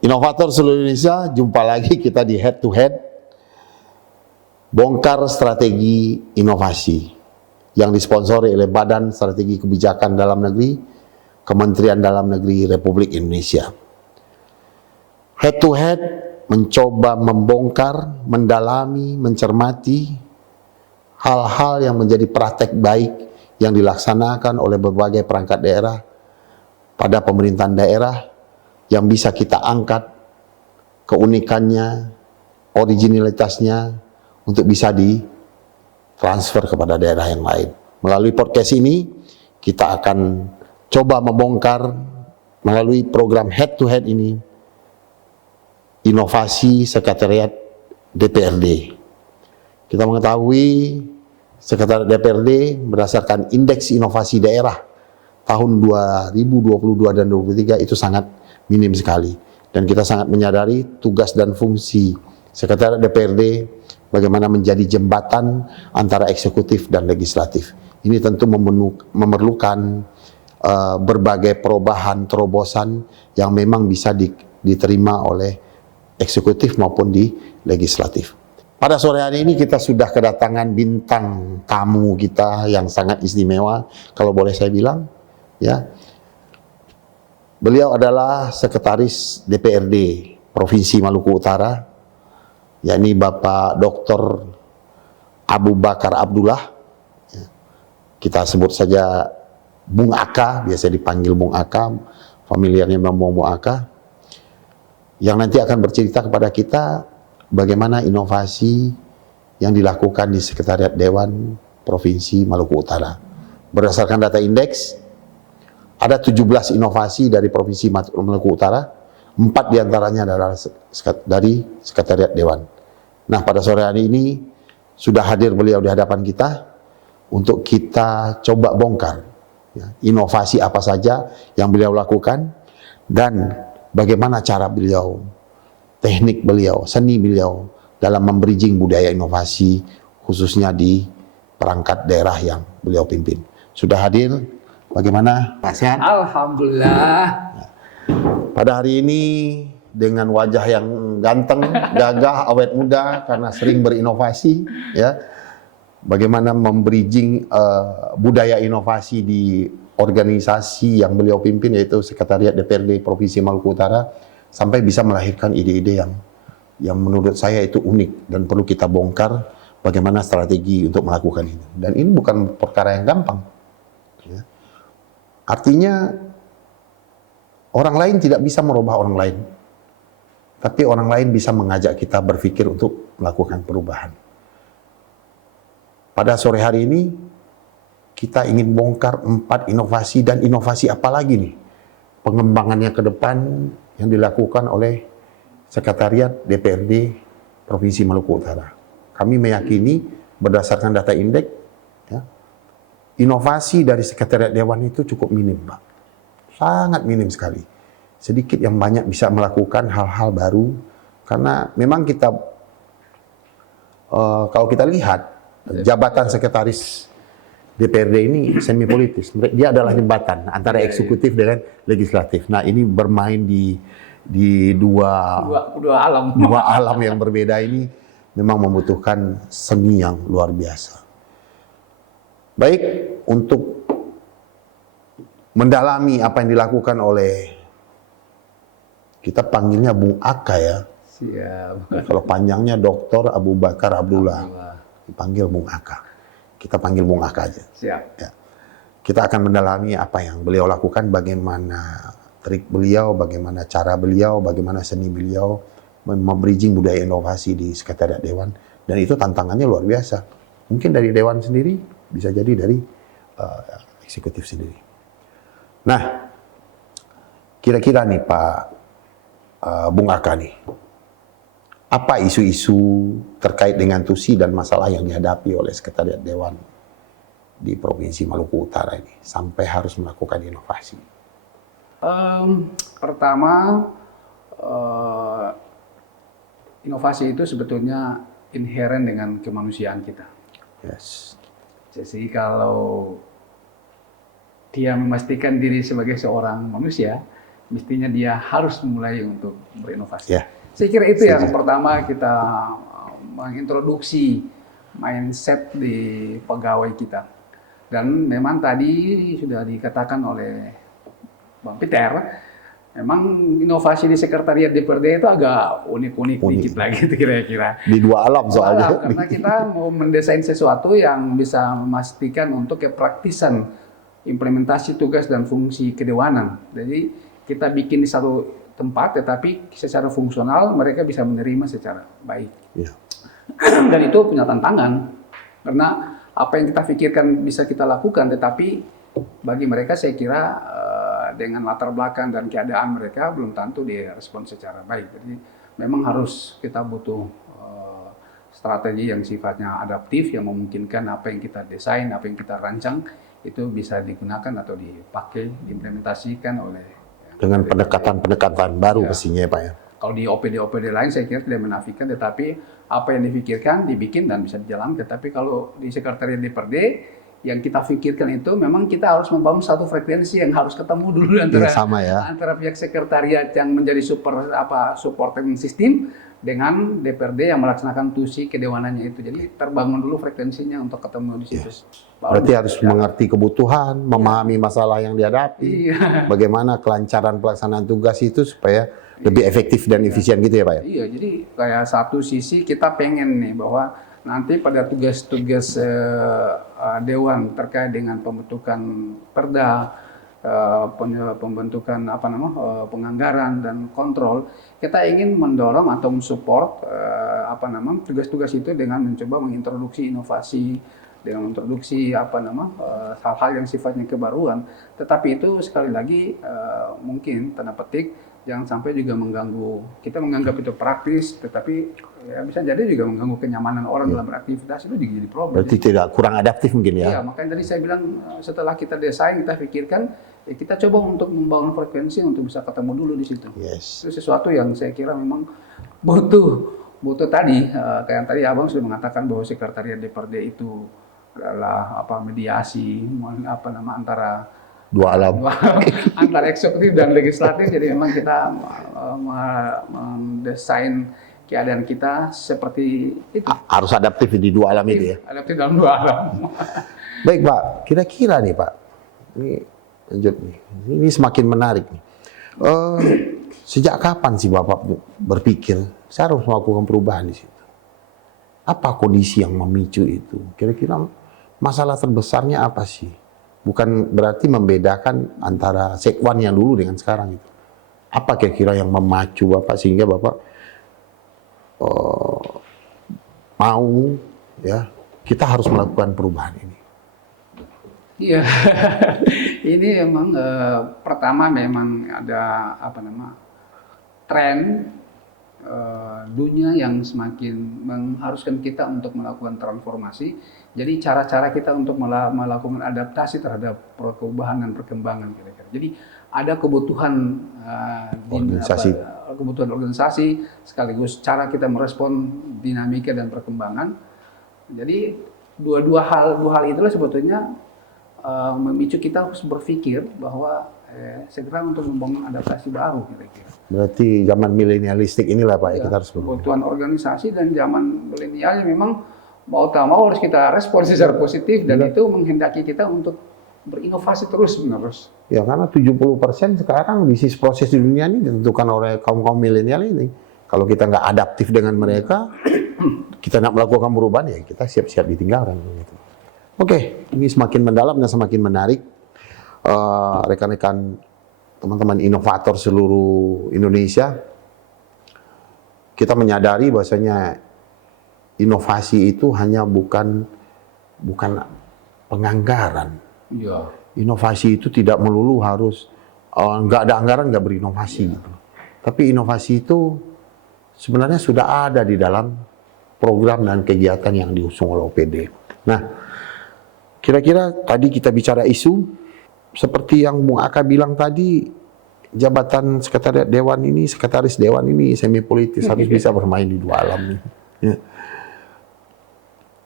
Inovator seluruh Indonesia, jumpa lagi kita di Head to Head, bongkar strategi inovasi yang disponsori oleh Badan Strategi Kebijakan Dalam Negeri, Kementerian Dalam Negeri Republik Indonesia. Head to Head mencoba membongkar, mendalami, mencermati hal-hal yang menjadi praktek baik yang dilaksanakan oleh berbagai perangkat daerah pada pemerintahan daerah, yang bisa kita angkat keunikannya, originalitasnya untuk bisa ditransfer kepada daerah yang lain. Melalui podcast ini kita akan coba membongkar melalui program Head to Head ini inovasi sekretariat DPRD. Kita mengetahui sekretariat DPRD berdasarkan indeks inovasi daerah tahun 2022 dan 2023 itu sangat minim sekali, dan kita sangat menyadari tugas dan fungsi sekretariat DPRD bagaimana menjadi jembatan antara eksekutif dan legislatif. Ini tentu memerlukan berbagai perubahan terobosan yang memang bisa diterima oleh eksekutif maupun di legislatif. Pada sore hari ini kita sudah kedatangan bintang tamu kita yang sangat istimewa, kalau boleh saya bilang, ya. Beliau adalah Sekretaris DPRD Provinsi Maluku Utara, yakni Bapak Dr. Abu Bakar Abdullah. Kita sebut saja Bung Aka, biasa dipanggil Bung Aka, familiarnya Bung Aka, yang nanti akan bercerita kepada kita bagaimana inovasi yang dilakukan di Sekretariat Dewan Provinsi Maluku Utara. Berdasarkan data indeks, ada 17 inovasi dari Provinsi Maluku Utara, 4 diantaranya adalah dari Sekretariat Dewan. Nah, pada sore hari ini sudah hadir beliau di hadapan kita untuk kita coba bongkar ya, inovasi apa saja yang beliau lakukan dan bagaimana cara beliau, teknik beliau, seni beliau dalam membridging budaya inovasi khususnya di perangkat daerah yang beliau pimpin. Sudah hadir. Bagaimana, Pak? Sehat? Alhamdulillah. Pada hari ini dengan wajah yang ganteng, gagah, awet muda karena sering berinovasi, ya. Bagaimana membridging budaya inovasi di organisasi yang beliau pimpin, yaitu Sekretariat DPRD Provinsi Maluku Utara, sampai bisa melahirkan ide-ide yang menurut saya itu unik dan perlu kita bongkar bagaimana strategi untuk melakukan ini. Dan ini bukan perkara yang gampang. Ya. Artinya orang lain tidak bisa merubah orang lain, tapi orang lain bisa mengajak kita berpikir untuk melakukan perubahan. Pada sore hari ini kita ingin bongkar 4 inovasi, dan inovasi apa lagi nih pengembangannya ke depan yang dilakukan oleh Sekretariat DPRD Provinsi Maluku Utara. Kami meyakini berdasarkan data indeks, ya, inovasi dari Sekretariat Dewan itu cukup minim, Pak. Sangat minim sekali. Sedikit yang banyak bisa melakukan hal-hal baru, karena memang kita, kalau kita lihat, jabatan Sekretaris DPRD ini semi politis. Dia adalah jembatan antara eksekutif dengan legislatif. Nah, ini bermain di dua alam yang berbeda ini memang membutuhkan seni yang luar biasa. Baik, untuk mendalami apa yang dilakukan oleh, kita panggilnya Bung Aka ya. Siap. Kalau panjangnya Dr. Abu Bakar Abdullah. Dipanggil Bung Aka. Kita panggil Bung Aka aja. Siap. Ya. Kita akan mendalami apa yang beliau lakukan, bagaimana trik beliau, bagaimana cara beliau, bagaimana seni beliau membridging budaya inovasi di Sekretariat Dewan. Dan itu tantangannya luar biasa. Mungkin dari Dewan sendiri, bisa jadi dari eksekutif sendiri. Nah, kira-kira nih Pak Bung Aka nih, apa isu-isu terkait dengan tusi dan masalah yang dihadapi oleh Sekretariat Dewan di Provinsi Maluku Utara ini sampai harus melakukan inovasi? Pertama, inovasi itu sebetulnya inheren dengan kemanusiaan kita. Yes. Jadi kalau dia memastikan diri sebagai seorang manusia, mestinya dia harus mulai untuk berinovasi. Ya. Saya kira itu yang pertama kita mengintroduksi mindset di pegawai kita. Dan memang tadi sudah dikatakan oleh Bang Peter, memang inovasi di sekretariat DPRD itu agak unik-unik dikit lagi kira-kira. Di dua alam soalnya. Karena kita mau mendesain sesuatu yang bisa memastikan untuk kepraktisan implementasi tugas dan fungsi kedewanan. Jadi kita bikin di satu tempat, tetapi secara fungsional mereka bisa menerima secara baik. Ya. Dan itu punya tantangan, karena apa yang kita pikirkan bisa kita lakukan, tetapi bagi mereka saya kira dengan latar belakang dan keadaan mereka belum tentu direspon secara baik. Jadi memang harus kita butuh strategi yang sifatnya adaptif, yang memungkinkan apa yang kita desain, apa yang kita rancang itu bisa digunakan atau dipakai, diimplementasikan oleh dengan pendekatan-pendekatan baru pastinya ya Pak ya. Kalau di OPD-OPD lain saya kira tidak menafikan, tetapi apa yang dipikirkan dibikin dan bisa dijalankan. Tapi kalau di sekretariat DPRD yang kita pikirkan itu memang kita harus membangun satu frekuensi yang harus ketemu dulu antara pihak sekretariat yang menjadi supporting system dengan DPRD yang melaksanakan tusi kedewanannya itu. Jadi terbangun dulu frekuensinya untuk ketemu di situ. Berarti harus mengerti kebutuhan, memahami masalah yang dihadapi, bagaimana kelancaran pelaksanaan tugas itu supaya lebih efektif dan efisien gitu ya Pak ya? Iya, jadi kayak satu sisi kita pengen nih bahwa nanti pada tugas-tugas Dewan terkait dengan pembentukan perda, pembentukan penganggaran dan kontrol, kita ingin mendorong atau mensupport tugas-tugas itu dengan mencoba mengintroduksi inovasi, dengan introduksi hal-hal yang sifatnya kebaruan. Tetapi itu sekali lagi mungkin tanda petik jangan sampai juga mengganggu. Kita menganggap itu praktis, tetapi ya bisa jadi juga mengganggu kenyamanan orang dalam beraktivitas, itu juga jadi problem. Berarti tidak kurang adaptif mungkin ya? Iya, makanya tadi saya bilang setelah kita desain, kita pikirkan, ya kita coba untuk membangun frekuensi untuk bisa ketemu dulu di situ. Yes. Itu sesuatu yang saya kira memang butuh tadi, kayak tadi Abang sudah mengatakan bahwa sekretariat DPRD itu adalah mediasi antara dua alam antara eksekutif dan legislatif. Jadi memang kita mendesain keadaan kita seperti itu. Harus adaptif di dua alam itu ya? Adaptif dalam dua alam. Baik Pak, kira-kira nih Pak, ini lanjut nih, ini semakin menarik nih. Sejak kapan sih Bapak berpikir saya harus melakukan perubahan di situ? Apa kondisi yang memicu itu? Kira-kira masalah terbesarnya apa sih? Bukan berarti membedakan antara sekwan yang dulu dengan sekarang itu. Apa kira-kira yang memacu Bapak sehingga Bapak mau ya kita harus melakukan perubahan ini? Iya, ini memang pertama memang ada tren dunia yang semakin mengharuskan kita untuk melakukan transformasi. Jadi cara-cara kita untuk melakukan adaptasi terhadap perubahan dan perkembangan kira-kira. Jadi ada kebutuhan kebutuhan organisasi sekaligus cara kita merespon dinamika dan perkembangan. Jadi dua hal itulah sebetulnya memicu kita harus berpikir bahwa segera untuk membangun adaptasi baru kira-kira. Berarti zaman milenialistik inilah Pak ya, kita harus kebutuhan organisasi dan zaman milenial memang mau tak mau harus kita respon secara positif dan itu menghendaki kita untuk berinovasi terus-menerus. Ya karena 70% sekarang bisnis proses di dunia ini ditentukan oleh kaum-kaum milenial ini. Kalau kita nggak adaptif dengan mereka, kita nak melakukan perubahan ya kita siap-siap ditinggalkan. Gitu. Oke, ini semakin mendalam dan semakin menarik. Rekan-rekan teman-teman inovator seluruh Indonesia, kita menyadari bahwasanya inovasi itu hanya bukan penganggaran. Ya. Inovasi itu tidak melulu harus nggak ada anggaran nggak berinovasi. Gitu. Tapi inovasi itu sebenarnya sudah ada di dalam program dan kegiatan yang diusung oleh OPD. Nah, kira-kira tadi kita bicara isu seperti yang Bung Aka bilang tadi, jabatan sekretaris dewan ini semi politis harus bisa bermain di dua alam nih. Ya.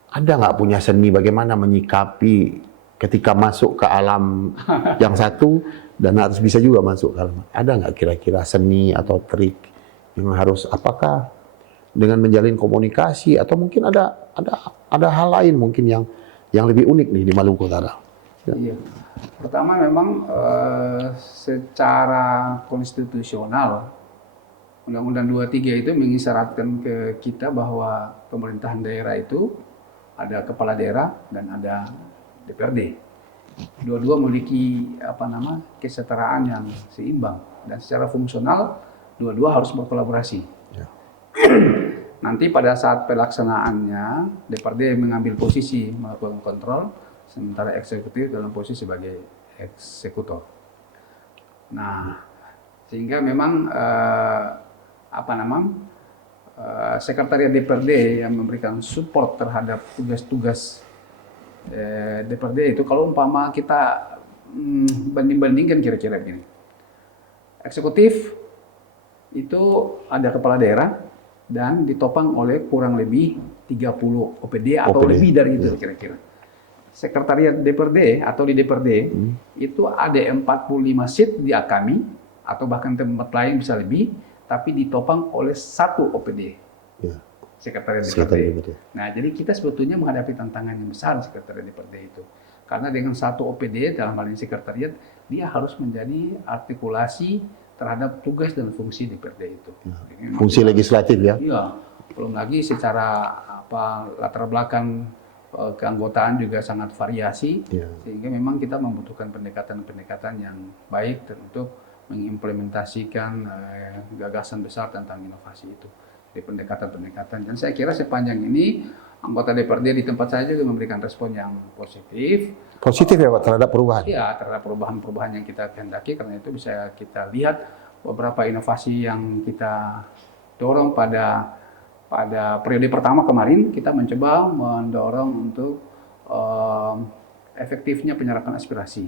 Ada nggak punya seni bagaimana menyikapi ketika masuk ke alam yang satu dan harus bisa juga masuk. Ada nggak kira-kira seni atau trik yang harus, apakah dengan menjalin komunikasi atau mungkin ada hal lain mungkin yang lebih unik nih di Maluku Utara? Iya. Pertama memang secara konstitusional Undang-Undang 23 itu mengisyaratkan ke kita bahwa pemerintahan daerah itu ada kepala daerah dan ada DPRD. Dua-dua memiliki kesetaraan yang seimbang dan secara fungsional dua-dua harus berkolaborasi. Ya. Nanti pada saat pelaksanaannya DPRD mengambil posisi melakukan kontrol, sementara eksekutif dalam posisi sebagai eksekutor. Nah, sehingga memang sekretariat DPRD yang memberikan support terhadap tugas-tugas DPRD itu, kalau umpama kita banding-bandingkan kira-kira begini. Eksekutif itu ada kepala daerah dan ditopang oleh kurang lebih 30 OPD atau lebih dari itu kira-kira. Sekretariat DPRD atau di DPRD itu ada 45 seat di Akami atau bahkan tempat lain bisa lebih, tapi ditopang oleh 1 OPD. Ya. Sekretariat DPRD. Nah, jadi kita sebetulnya menghadapi tantangan yang besar sekretariat DPRD itu. Karena dengan 1 OPD dalam hal ini sekretariat, dia harus menjadi artikulasi terhadap tugas dan fungsi DPRD itu. Ya. Fungsi legislatif ya? Iya. Belum lagi secara latar belakang keanggotaan juga sangat variasi, sehingga memang kita membutuhkan pendekatan-pendekatan yang baik untuk mengimplementasikan gagasan besar tentang inovasi itu. Di pendekatan-pendekatan, dan saya kira sepanjang ini anggota DPRD di tempat saya juga memberikan respon yang positif. Positif ya Pak terhadap perubahan? Iya, terhadap perubahan-perubahan yang kita kehendaki, karena itu bisa kita lihat beberapa inovasi yang kita dorong pada periode pertama kemarin. Kita mencoba mendorong untuk efektifnya penyerapan aspirasi.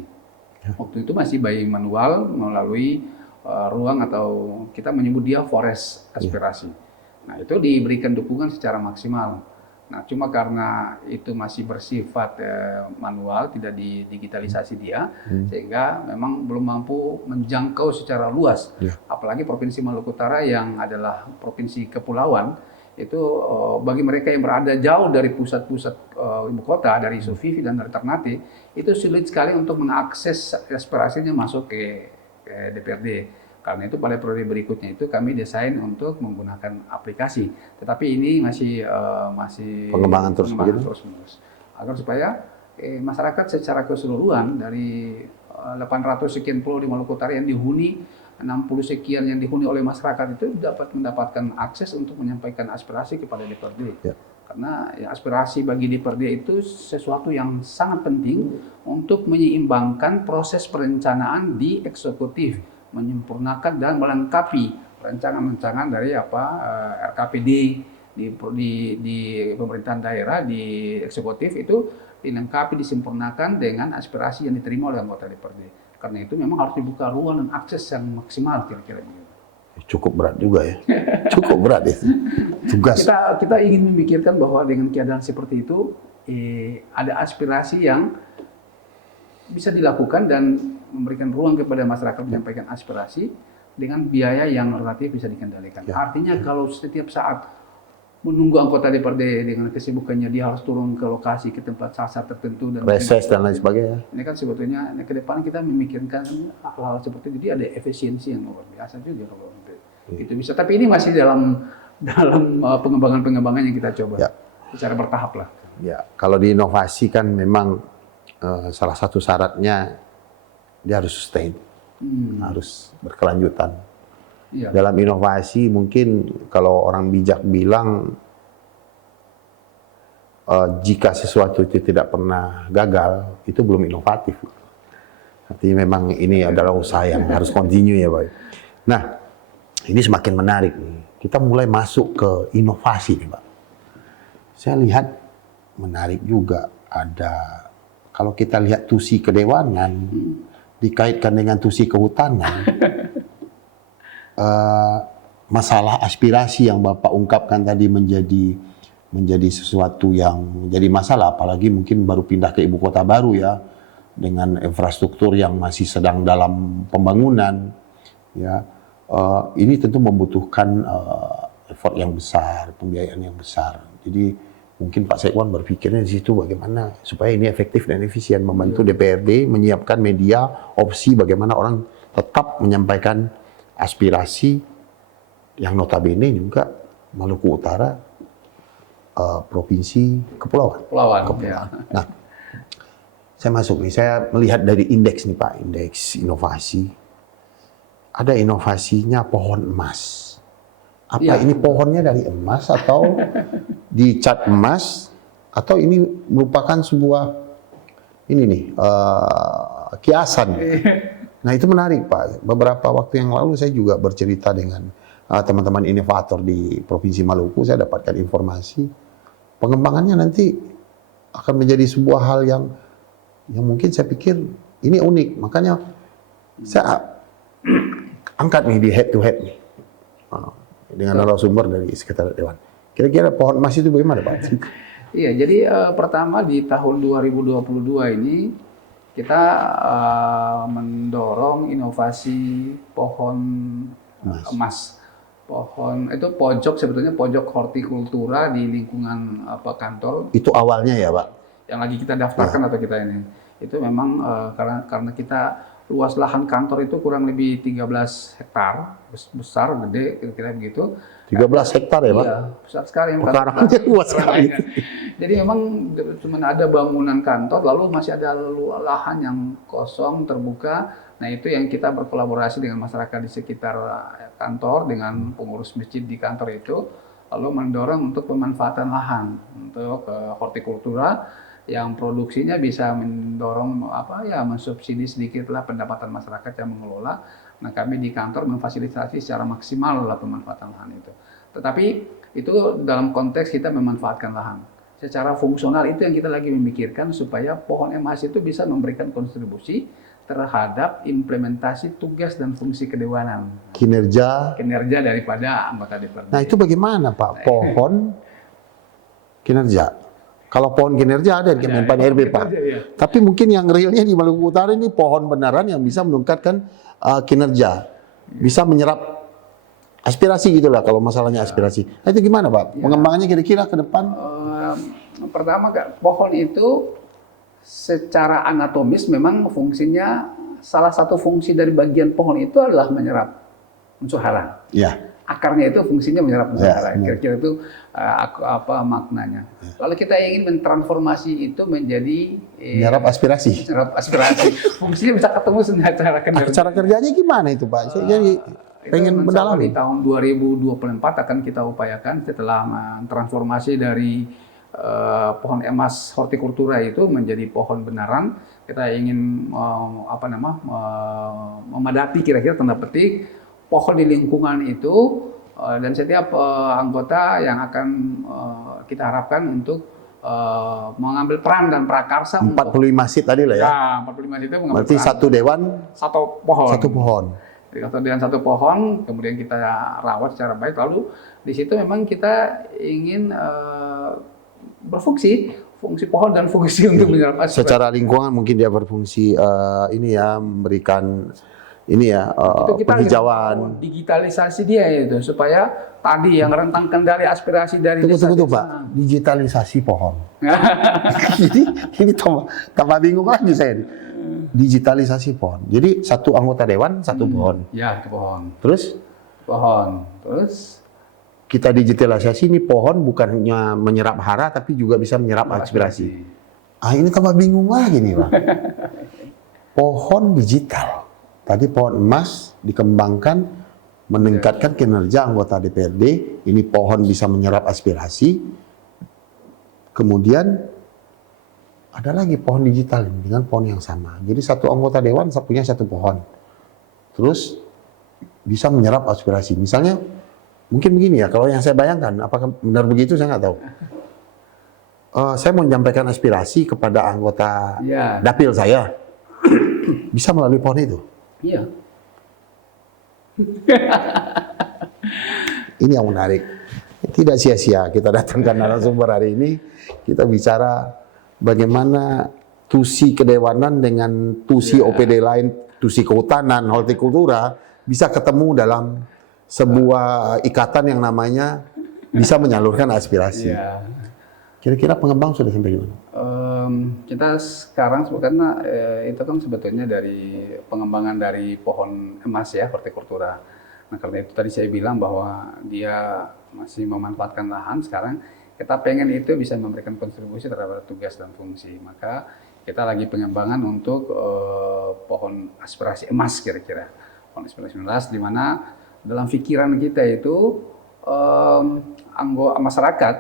Waktu itu masih by manual melalui ruang atau kita menyebut dia forest aspirasi. Nah, itu diberikan dukungan secara maksimal. Nah, cuma karena itu masih bersifat manual, tidak didigitalisasi dia, sehingga memang belum mampu menjangkau secara luas. Apalagi Provinsi Maluku Utara yang adalah provinsi kepulauan, itu bagi mereka yang berada jauh dari pusat-pusat ibu kota, dari Sufifi dan dari Ternate, itu sulit sekali untuk mengakses aspirasinya masuk ke DPRD. Karena itu pada periode berikutnya itu kami desain untuk menggunakan aplikasi. Tetapi ini masih pengembangan terus menerus. Agar supaya masyarakat secara keseluruhan dari 800 sekian pulau di Maluku Utara yang dihuni, 60 sekian yang dihuni oleh masyarakat itu dapat mendapatkan akses untuk menyampaikan aspirasi kepada DPRD. Ya. Karena aspirasi bagi DPRD itu sesuatu yang sangat penting untuk menyeimbangkan proses perencanaan di eksekutif, menyempurnakan dan melengkapi rancangan-rancangan dari RKPD di pemerintahan daerah, di eksekutif itu dilengkapi, disempurnakan dengan aspirasi yang diterima oleh anggota DPRD. Karena itu memang harus dibuka ruang dan akses yang maksimal kira-kira begitu. Cukup berat juga ya, cukup berat ya tugas. Kita ingin memikirkan bahwa dengan keadaan seperti itu ada aspirasi yang bisa dilakukan dan memberikan ruang kepada masyarakat menyampaikan aspirasi dengan biaya yang relatif bisa dikendalikan. Artinya kalau setiap saat menunggu anggota DPRD dengan kesibukannya dia harus turun ke lokasi, ke tempat sasar tertentu dan reses dan lain sebagainya. Ini kan sebetulnya ke depan kita memikirkan hal-hal seperti itu, jadi ada efisiensi yang luar biasa juga kalau itu bisa. Tapi ini masih dalam pengembangan yang kita coba secara bertahap lah. Ya, kalau di inovasi kan memang salah satu syaratnya dia harus sustain, harus berkelanjutan. Ya. Dalam inovasi mungkin kalau orang bijak bilang jika sesuatu itu tidak pernah gagal, itu belum inovatif. Artinya memang ini adalah usaha yang harus continue ya Pak. Nah, ini semakin menarik nih. Kita mulai masuk ke inovasi nih Pak. Saya lihat menarik juga ada, kalau kita lihat tusi kedewanan dikaitkan dengan tusi kehutanan, masalah aspirasi yang Bapak ungkapkan tadi menjadi sesuatu yang menjadi masalah, apalagi mungkin baru pindah ke ibu kota baru ya, dengan infrastruktur yang masih sedang dalam pembangunan, ya ini tentu membutuhkan effort yang besar, pembiayaan yang besar. Jadi mungkin Pak Sekwan berpikirnya di situ bagaimana supaya ini efektif dan efisien, membantu DPRD menyiapkan media opsi bagaimana orang tetap menyampaikan aspirasi yang notabene juga Maluku Utara provinsi kepulauan. Ya. Nah, saya masuk nih, saya melihat dari indeks nih Pak, indeks inovasi. Ada inovasinya pohon emas. Apa ini pohonnya dari emas atau dicat emas atau ini merupakan sebuah ini nih kiasan. Nah, itu menarik Pak. Beberapa waktu yang lalu saya juga bercerita dengan teman-teman inovator di Provinsi Maluku, saya dapatkan informasi pengembangannya nanti akan menjadi sebuah hal yang mungkin saya pikir ini unik. Makanya saya angkat nih di head to head nih dengan narasumber dari Sekretariat Dewan. Kira-kira pohon emas itu bagaimana Pak? Iya, jadi pertama di tahun 2022 ini kita mendorong inovasi pohon emas. Pohon itu pojok, sebetulnya pojok hortikultura di lingkungan kantor. Itu awalnya ya Pak? Yang lagi kita daftarkan atau kita ini. Itu memang karena kita luas lahan kantor itu kurang lebih 13 hektar, besar, gede, kira-kira begitu. 13 hektar ya Pak? Iya, besar sekali. Pekarangannya luas sekali. Jadi memang cuma ada bangunan kantor, lalu masih ada lahan yang kosong, terbuka. Nah itu yang kita berkolaborasi dengan masyarakat di sekitar kantor, dengan pengurus masjid di kantor itu, lalu mendorong untuk pemanfaatan lahan untuk hortikultura yang produksinya bisa mendorong mensubsidi sedikitlah pendapatan masyarakat yang mengelola. Nah kami di kantor memfasilitasi secara maksimal lah pemanfaatan lahan itu. Tetapi itu dalam konteks kita memanfaatkan lahan. Secara fungsional itu yang kita lagi memikirkan supaya pohon emas itu bisa memberikan kontribusi terhadap implementasi tugas dan fungsi kedewanan. Kinerja daripada anggota DPRD. Nah itu bagaimana Pak? Pohon kinerja. Kalau pohon kinerja ada di Kemenpan RB Pak. Ya. Tapi mungkin yang realnya di Maluku Utara ini pohon benaran yang bisa meningkatkan kinerja. Bisa menyerap aspirasi gitulah kalau masalahnya aspirasi. Nah itu gimana Pak? Pengembangannya kira-kira ke depan? Pertama pohon itu secara anatomis memang fungsinya, salah satu fungsi dari bagian pohon itu adalah menyerap unsur hara. Ya. Akarnya itu fungsinya menyerap unsur hara. Kira-kira itu apa maknanya. Lalu kita ingin mentransformasi itu menjadi menyerap aspirasi. Menyerap aspirasi. Fungsinya bisa ketemu secara kerja. Cara kerjanya gimana itu Pak? Saya jadi pengen mendalami. Di tahun 2024 akan kita upayakan setelah transformasi dari pohon emas hortikultura itu menjadi pohon benaran. Kita ingin memadati kira-kira tanda petik pohon di lingkungan itu, dan setiap anggota yang akan kita harapkan untuk mengambil peran dan prakarsa 45 seat tadi lah ya. Ya, 45 seat itu mengambil berarti peran. satu dewan Satu pohon. Satu pohon. Dengan satu pohon, kemudian kita rawat secara baik. Lalu di situ memang kita ingin berfungsi, fungsi pohon dan fungsi untuk menyerap aspirasi. Secara lingkungan mungkin dia berfungsi memberikan penghijauan, digitalisasi dia itu supaya tadi yang rentang kendali aspirasi dari tunggu Pak, digitalisasi pohon. Jadi ini tambah bingung lagi saya. Digitalisasi pohon. Jadi satu anggota dewan satu pohon. Ya, itu pohon. Terus kita digitalisasi ini pohon bukannya menyerap hara tapi juga bisa menyerap aspirasi. Ini tambah bingung lagi nih Pak. Pohon digital. Tadi pohon emas dikembangkan meningkatkan kinerja anggota DPRD. Ini pohon bisa menyerap aspirasi. Kemudian ada lagi pohon digital dengan pohon yang sama. Jadi satu anggota dewan punya satu pohon. Terus bisa menyerap aspirasi. Misalnya mungkin begini ya, kalau yang saya bayangkan, apakah benar begitu saya nggak tahu. Saya mau menyampaikan aspirasi kepada anggota dapil saya, bisa melalui pohon itu. Iya. Ini yang menarik. Tidak sia-sia kita datangkan narasumber hari ini. Kita bicara bagaimana tusi kedewanan dengan tusi OPD lain, tusi kehutanan, hortikultura bisa ketemu dalam sebuah ikatan yang namanya bisa menyalurkan aspirasi. Iya. Kira-kira pengembang sudah sampai di mana? Kita sekarang karena itu kan sebetulnya dari pengembangan dari pohon emas ya, hortikultura. Nah, karena itu tadi saya bilang bahwa dia masih memanfaatkan lahan, sekarang kita pengen itu bisa memberikan kontribusi terhadap tugas dan fungsi. Maka kita lagi pengembangan untuk pohon aspirasi emas kira-kira. Pohon aspirasi emas di mana dalam pikiran kita itu anggota masyarakat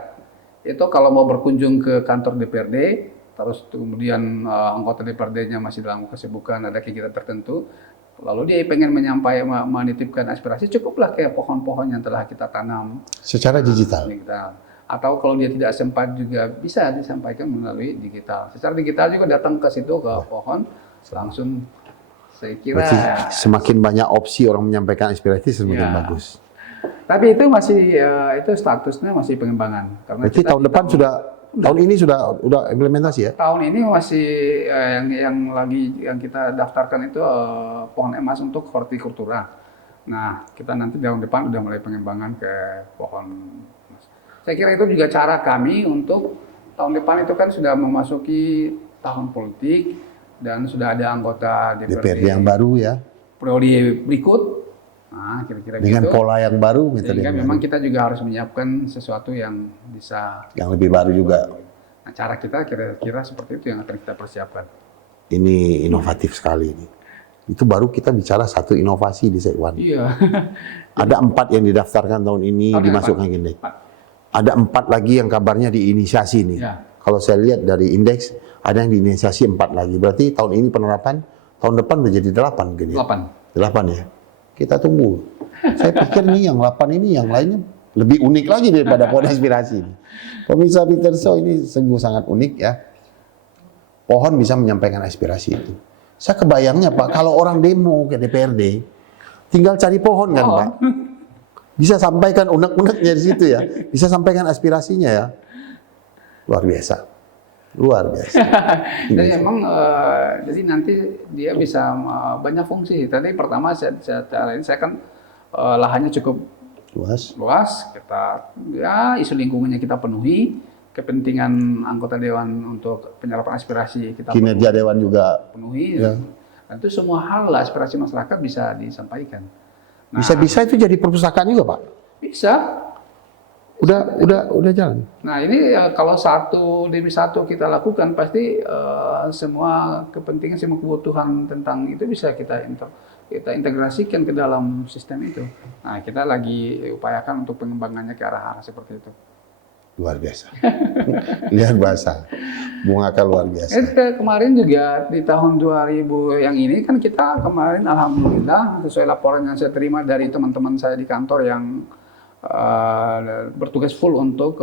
itu kalau mau berkunjung ke kantor DPRD, terus kemudian anggota DPRD-nya masih dalam kesibukan, ada kegiatan tertentu, lalu dia pengen menitipkan aspirasi, cukuplah kayak pohon-pohon yang telah kita tanam Secara digital. Atau kalau dia tidak sempat juga bisa disampaikan melalui digital. Secara digital juga datang ke situ ke pohon, langsung saya kira. Berarti semakin banyak opsi orang menyampaikan aspirasi semakin bagus. Tapi itu masih itu statusnya masih pengembangan. Karena berarti tahun depan tahun ini sudah implementasi ya? Tahun ini masih yang kita daftarkan itu pohon emas untuk hortikultura. Nah, kita nanti tahun depan udah mulai pengembangan ke pohon emas. Saya kira itu juga cara kami untuk tahun depan itu kan sudah memasuki tahun politik dan sudah ada anggota DPRD yang baru ya. Periode berikut. Nah, kira-kira dengan gitu. Pola yang baru, sehingga memang kita juga harus menyiapkan sesuatu yang bisa yang lebih baru juga. Nah, cara kita kira-kira seperti itu yang akan kita persiapkan. Ini inovatif sekali ini. Itu baru kita bicara satu inovasi di Sekwan. Iya. Ada 4 yang didaftarkan tahun ini dimasukkan ke indeks. Ada 4 lagi yang kabarnya diinisiasi nih. Ya. Kalau saya lihat dari indeks ada yang diinisiasi 4 lagi. Berarti tahun ini penerapan, tahun depan udah jadi 8 gini. 8 ya. Kita tunggu. Saya pikir nih yang 8 ini yang lainnya lebih unik lagi daripada pohon aspirasi. Pemirsa Peter Show ini sungguh sangat unik ya. Pohon bisa menyampaikan aspirasi itu. Saya kebayangnya Pak, kalau orang demo ke DPRD, tinggal cari pohon kan Pak. Bisa sampaikan unek-uneknya di situ ya. Bisa sampaikan aspirasinya ya. Luar biasa. Luar biasa. Jadi memang jadi nanti dia bisa banyak fungsi. Tadi pertama saya kan lahannya cukup luas. Kita ya isu lingkungannya kita penuhi, kepentingan anggota dewan untuk penyerapan aspirasi kita kinerja dewan juga penuhi. Ya. Dan itu semua hal aspirasi masyarakat bisa disampaikan. Nah, bisa itu jadi perpustakaan juga Pak? Bisa. Udah jalan. Nah ini kalau satu demi satu kita lakukan pasti semua kepentingan, semua kebutuhan tentang itu bisa kita integrasikan ke dalam sistem itu. Nah kita lagi upayakan untuk pengembangannya ke arah seperti itu. Luar biasa. Lihat bahasa. Bung Aka luar biasa. Kemarin juga di tahun 2000 yang ini kan kita kemarin alhamdulillah sesuai laporan yang saya terima dari teman-teman saya di kantor yang bertugas full untuk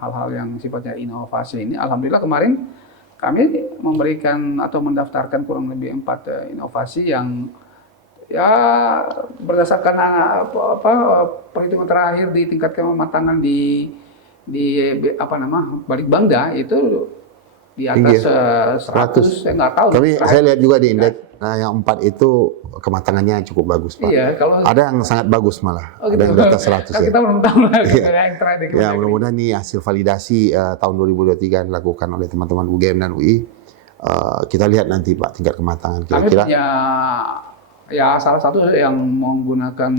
hal-hal yang sifatnya inovasi ini. Alhamdulillah kemarin kami memberikan atau mendaftarkan kurang lebih 4 inovasi yang ya berdasarkan perhitungan terakhir di tingkat kematangan di Balitbangda itu di atas 100. Saya nggak tahu. Saya lihat juga di indeks. Nah, yang 4 itu kematangannya cukup bagus, Pak. Iya, ada yang sangat bagus malah. Ada yang di atas 100 ya. Kita belum tahu yang terakhir. Ya, mudah-mudahan ini hasil validasi tahun 2023 yang dilakukan oleh teman-teman UGM dan UI. Kita lihat nanti, Pak, tingkat kematangan kira-kira. Ya salah satu yang menggunakan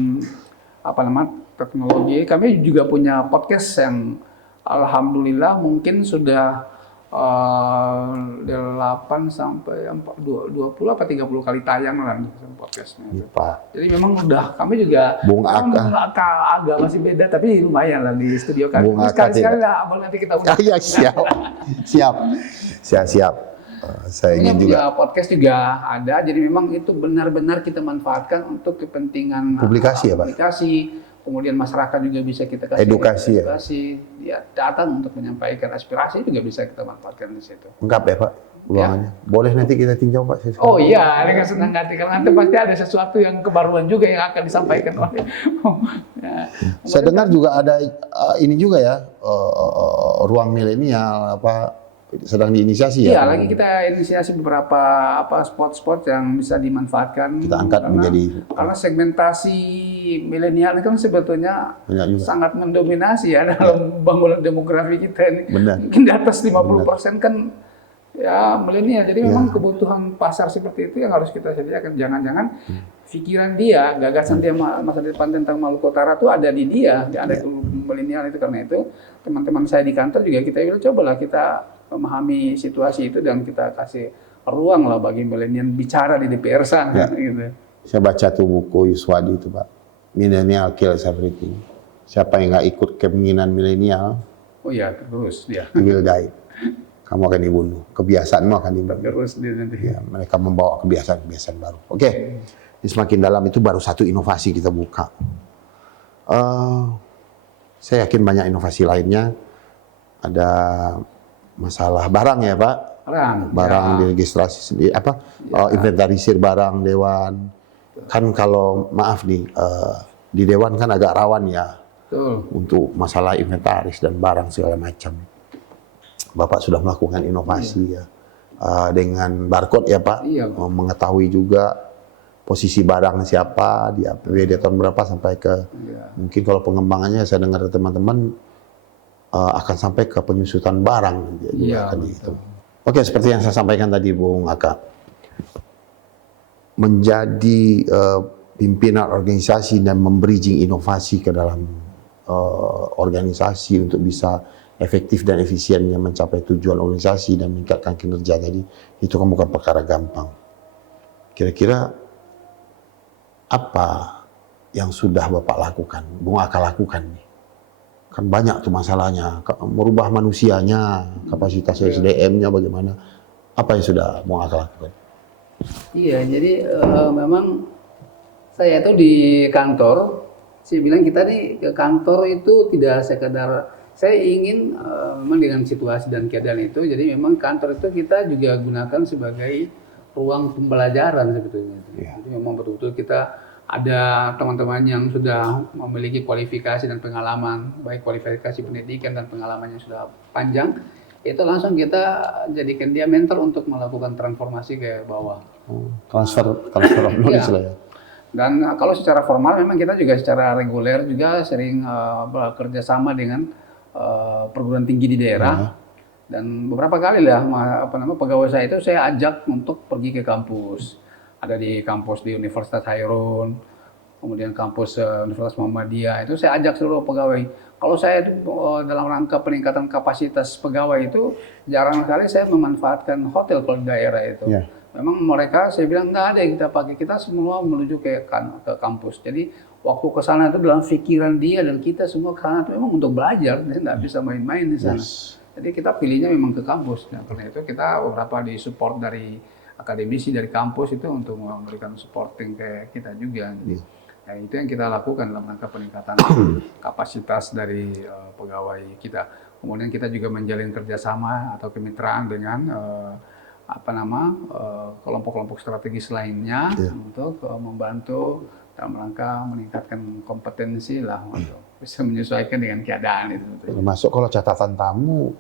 teknologi. Kami juga punya podcast yang alhamdulillah mungkin sudah 8 sampai 20 apa 30 kali tayang lah podcastnya. Jadi memang udah kami juga agak masih beda tapi lumayan lah di studio kami. Sekali-sekali lah nanti kita udah. Ya, siap. Saya ingin juga podcast juga ada. Jadi memang itu benar-benar kita manfaatkan untuk kepentingan publikasi ya Pak. Kemudian masyarakat juga bisa kita kasih edukasi ya datang untuk menyampaikan aspirasi juga bisa kita manfaatkan di situ. Lengkap ya Pak ruangannya. Ya. Boleh nanti kita tinjau Pak. Oh iya, dengan senang hati karena nanti pasti ada sesuatu yang kebaruan juga yang akan disampaikan oleh. Ya. Saya dengar juga ada ini juga ya ruang milenial sedang diinisiasi Iya, ya? lagi kita inisiasi beberapa spot-spot yang bisa dimanfaatkan. Kita angkat karena segmentasi milenial itu kan sebetulnya banyak juga. sangat mendominasi ya dalam bangunan demografi kita ini. Benar. Mungkin di atas 50% kan ya milenial. Jadi memang kebutuhan pasar seperti itu yang harus kita sediakan. Jangan-jangan pikiran dia, gagasan dia masa depan tentang Maluku Utara itu ada di dia, ada milenial itu. Karena itu teman-teman saya di kantor juga kita bilang cobalah kita memahami situasi itu dan kita kasih ruang lah bagi milenial bicara di DPR sana. Gitu. Saya baca tuh buku Yuswadi itu Pak, Millennial Kills Everything. Siapa yang nggak ikut keinginan milenial, oh ya terus dia. Will die. Kamu akan dibunuh, kebiasaanmu akan dibunuh. Terus dia nanti. Ya, mereka membawa kebiasaan-kebiasaan baru. Oke, ini semakin dalam itu baru satu inovasi kita buka. Saya yakin banyak inovasi lainnya. Ada masalah barang ya Pak. Barang diregistrasi sendiri, inventarisir barang Dewan. Kan kalau maaf nih, di Dewan kan agak rawan ya. Betul. Untuk masalah inventaris dan barang segala macam. Bapak sudah melakukan inovasi ya dengan barcode ya Pak, mengetahui juga posisi barang siapa di APBD tahun berapa sampai ke mungkin kalau pengembangannya saya dengar dari teman-teman akan sampai ke penyusutan barang juga akan dihitung. Oke, seperti yang saya sampaikan tadi Bung Aka, menjadi pimpinan organisasi dan membridging inovasi ke dalam organisasi untuk bisa efektif dan efisiennya mencapai tujuan organisasi dan meningkatkan kinerja tadi, itu kan bukan perkara gampang. Kira-kira apa yang sudah Bapak lakukan, Bung Aka lakukan nih? Kan banyak tuh masalahnya, merubah manusianya, kapasitas SDM-nya bagaimana, apa yang sudah Bung Aka lakukan? Iya, jadi memang saya itu di kantor, saya bilang kita nih ke kantor itu tidak sekedar saya ingin memang dengan situasi dan keadaan itu, jadi memang kantor itu kita juga gunakan sebagai ruang pembelajaran sebetulnya. Jadi memang betul-betul kita ada teman-teman yang sudah memiliki kualifikasi dan pengalaman, baik kualifikasi pendidikan dan pengalaman yang sudah panjang, itu langsung kita jadikan dia mentor untuk melakukan transformasi ke bawah. Transfer of knowledge lah ya. Dan kalau secara formal memang kita juga secara reguler juga sering bekerja sama dengan perguruan tinggi di daerah, dan beberapa kali lah pegawai saya itu saya ajak untuk pergi ke kampus. Ada di kampus di Universitas Hairun, kemudian kampus Universitas Muhammadiyah, itu saya ajak seluruh pegawai. Kalau saya dalam rangka peningkatan kapasitas pegawai itu jarang sekali saya memanfaatkan hotel kalau di daerah itu. Memang mereka saya bilang nggak ada yang kita pakai, kita semua menuju ke kampus. Jadi waktu ke sana itu dalam pikiran dia dan kita semua ke sana itu memang untuk belajar, nggak bisa main-main di sana. Jadi kita pilihnya memang ke kampus. Dan karena itu kita beberapa disupport dari akademisi dari kampus itu untuk memberikan supporting ke kita juga. Nah, itu yang kita lakukan dalam rangka peningkatan kapasitas dari pegawai kita. Kemudian kita juga menjalin kerjasama atau kemitraan dengan kelompok-kelompok strategis lainnya untuk membantu dalam rangka meningkatkan kompetensi lah untuk bisa menyesuaikan dengan keadaan itu. Termasuk kalau catatan tamu,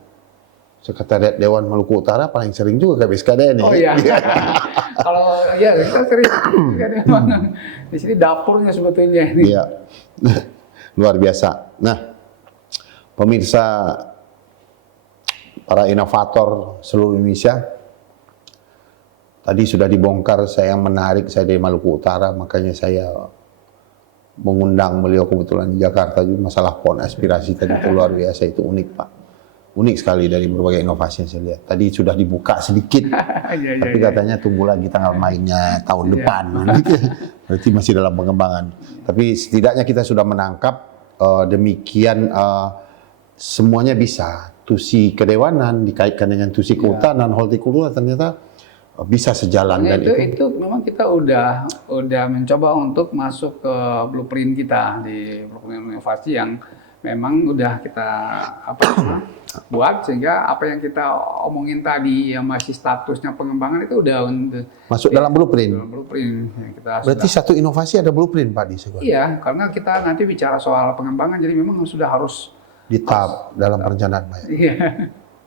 Sekretariat Dewan Maluku Utara paling sering juga ke BSKDN. Oh iya. Kalau kita sering di sini dapurnya sebetulnya ini. Iya. Luar biasa. Nah, pemirsa, para inovator seluruh Indonesia, tadi sudah dibongkar saya yang menarik, saya dari Maluku Utara, makanya saya mengundang beliau kebetulan di Jakarta juga. Masalah PON aspirasi tadi itu luar biasa, itu unik Pak. Unik sekali dari berbagai inovasi yang saya lihat. Tadi sudah dibuka sedikit, tapi katanya tunggu lagi tanggal mainnya tahun depan. Berarti masih dalam pengembangan. Tapi setidaknya kita sudah menangkap demikian semuanya bisa. Tusi kedewanan dikaitkan dengan tusi kehutanan, hortikultura ternyata bisa sejalan. Dan itu memang kita udah mencoba untuk masuk ke blueprint kita di blueprint inovasi yang memang udah kita buat, sehingga apa yang kita omongin tadi yang masih statusnya pengembangan itu udah masuk dalam blueprint. Ya, kita berarti satu inovasi ada blueprint Pak di sekolah. Iya, karena kita nanti bicara soal pengembangan, jadi memang sudah harus di tahap dalam perencanaan Pak. Iya.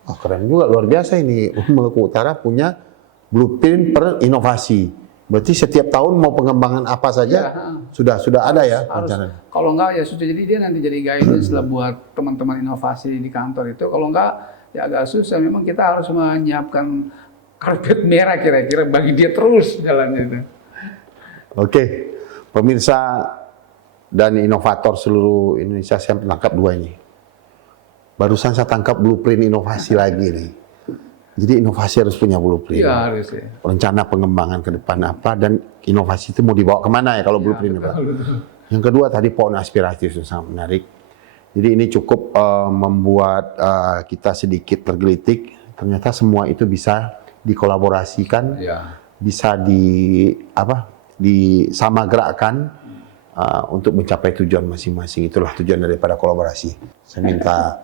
Oh, keren juga, luar biasa ini. Maluku Utara punya blueprint per inovasi. Berarti setiap tahun mau pengembangan apa saja sudah ada ya rencananya. Kalau enggak ya sudah, jadi dia nanti jadi guidance lah buat teman-teman inovasi di kantor itu. Kalau enggak ya agak susah. Memang kita harus menyiapkan karpet merah kira-kira bagi dia terus jalannya itu. Oke, pemirsa dan inovator seluruh Indonesia, saya menangkap dua ini. Barusan saya tangkap blueprint inovasi lagi nih. Jadi inovasi harus punya blueprint. Iya harus ya. Rencana pengembangan ke depan apa dan inovasi itu mau dibawa kemana ya kalau blueprint apa. Yang kedua tadi pohon aspirasi itu sangat menarik. Jadi ini cukup membuat kita sedikit tergelitik. Ternyata semua itu bisa dikolaborasikan, bisa disamagerakkan untuk mencapai tujuan masing-masing. Itulah tujuan daripada kolaborasi. Saya minta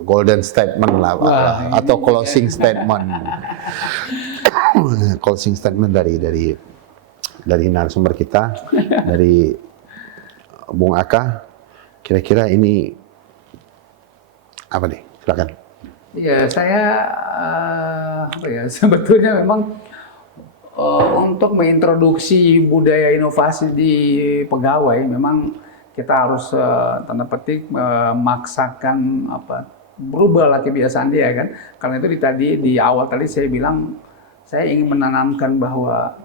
golden statement lah, atau closing statement. Closing statement dari narasumber kita, dari Bung Aka. Kira-kira ini apa nih? Silakan. Iya, saya sebetulnya memang untuk mengintroduksi budaya inovasi di pegawai, memang kita harus tanda petik memaksakan berubahlah kebiasaan dia kan. Karena itu di awal tadi saya bilang saya ingin menanamkan bahwa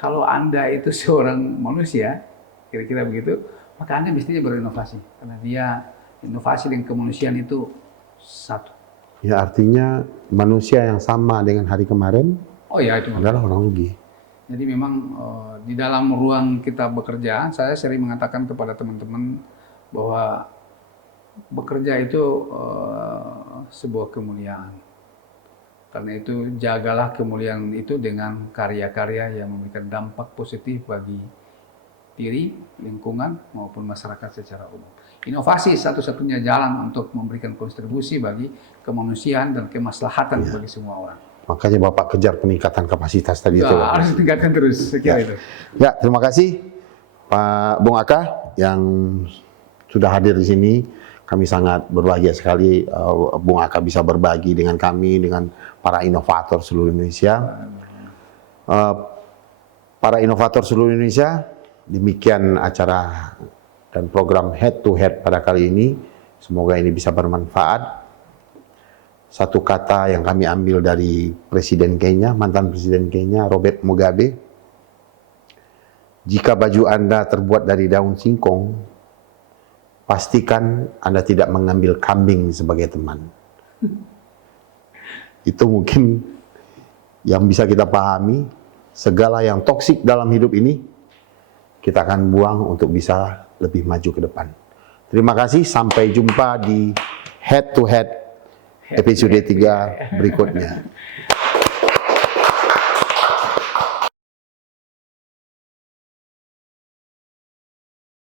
kalau Anda itu seorang manusia, kira-kira begitu, maka Anda mestinya berinovasi. Karena dia inovasi dan kemanusiaan itu satu. Ya, artinya manusia yang sama dengan hari kemarin itu adalah orang rugi. Jadi memang di dalam ruang kita bekerja, saya sering mengatakan kepada teman-teman bahwa bekerja itu sebuah kemuliaan. Karena itu jagalah kemuliaan itu dengan karya-karya yang memberikan dampak positif bagi diri, lingkungan, maupun masyarakat secara umum. Inovasi satu-satunya jalan untuk memberikan kontribusi bagi kemanusiaan dan kemaslahatan bagi semua orang. Makanya Bapak kejar peningkatan kapasitas tadi itu. Harus tingkatkan terus, sekira itu. Ya, terima kasih Pak Bung Aka yang sudah hadir di sini. Kami sangat berbahagia sekali Bung Aka bisa berbagi dengan kami, dengan para inovator seluruh Indonesia. Para inovator seluruh Indonesia, demikian acara dan program Head to Head pada kali ini. Semoga ini bisa bermanfaat. Satu kata yang kami ambil dari Presiden Kenya, mantan Presiden Kenya, Robert Mugabe. Jika baju Anda terbuat dari daun singkong, pastikan Anda tidak mengambil kambing sebagai teman. Itu mungkin yang bisa kita pahami. Segala yang toksik dalam hidup ini, kita akan buang untuk bisa lebih maju ke depan. Terima kasih, sampai jumpa di Head to Head episode 3 berikutnya.